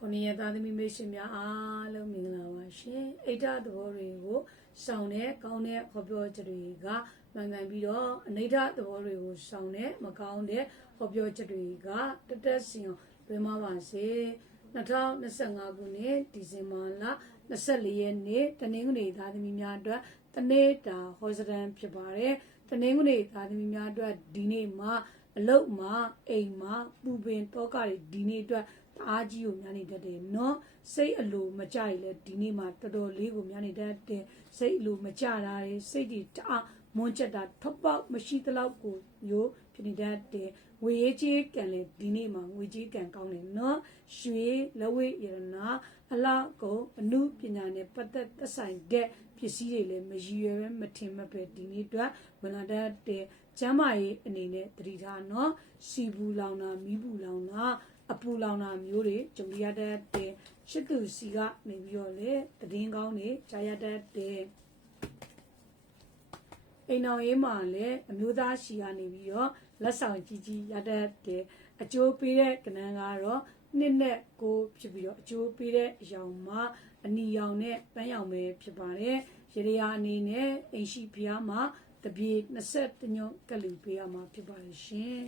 ကိုနေရသားသမီးမိတ်ဆွေများအားလုံးမင်္ဂလာပါရှင်အိဋ္ဌသဘောတွေကိုရှောင်တဲ့ကောင်းတဲ့ဟောပြောချက်တွေကမှန်ကန်ပြီးတော့အနိဋ္ဌသဘောတွေကိုရှောင်တဲ့မကောင်းတဲ့ဟောပြောချက်တွေကတက်စင်လွင်မပါစေ2025ခုနှစ်ဒီဇင်ဘာလ24ရက်နေ့တနင်္ဂနွေသားသမီးများအတွက်တနေ့တာဟောစတန်ဖြစ်ပါတယ်တနင်္ဂနွေသားသမီးများအတွက်ဒီနေ့မှာအလုတ်မှာအိမ်မှာပူပင်တောကတွေဒီနေ့အတွက်အားကြီးကိုများနေတတ်တယ်နော်စိတ်အလိုမကြရလေဒီနေ့မှာတော်တော်လေးကိုများနေတတ်တယ်စိတ်အလိုမကြတာတွေစိတ်တွေတအားမွန်းချက်တာထောက်ပေါက်မရှိသလောက်ကိုမျိုးဖြစ်နေတတ်တယ်ငွေရေးကြေးကံလေဒီနေ့မှာငွေကြေးကံကောင်းတယ်နော်ရွှေလက်ဝဲရတနာအလားကုန်အမှုပညာနဲ့ပတ်သက်သက်ဆိုင်တဲ့ပစ္စည်းတွေလည်းမရည်ရွယ်ပဲမထင်မှတ်ပဲဒီနေ့အတွက်ဝင်လာတတ်တယ်ကျမ်းမာရေးအနေနဲ့တတိထားနော်စီဘူးလောင်တာမီးဘူးလောင်တာအပူလောင်တာမျိုးတွေကြုံရတတ်တယ်ရှစ်သူစီကနေပြီးတော့လေတည်င်းကောင်းတွေကြားရတတ်တယ်အိမ်တော်ရေးမှာလည်းအမျိုးသားစီကနေပြီးတော့လက်ဆောင်ကြီးကြီးရတတ်တယ်အကျိုးပေးတဲ့ကဏ္ဍကတော့နှစ်နဲ့ကိုဖြစ်ပြီးတော့အကျိုးပေးတဲ့အယောင်မှာအနီရောင်နဲ့ပန်းရောင်ပဲဖြစ်ပါတယ်ရေရရာအနေနဲ့အိမ်ရှိဖျားမှာတပြေ20ညွန့်ကလူပေးရမှာဖြစ်ပါတယ်ရှင်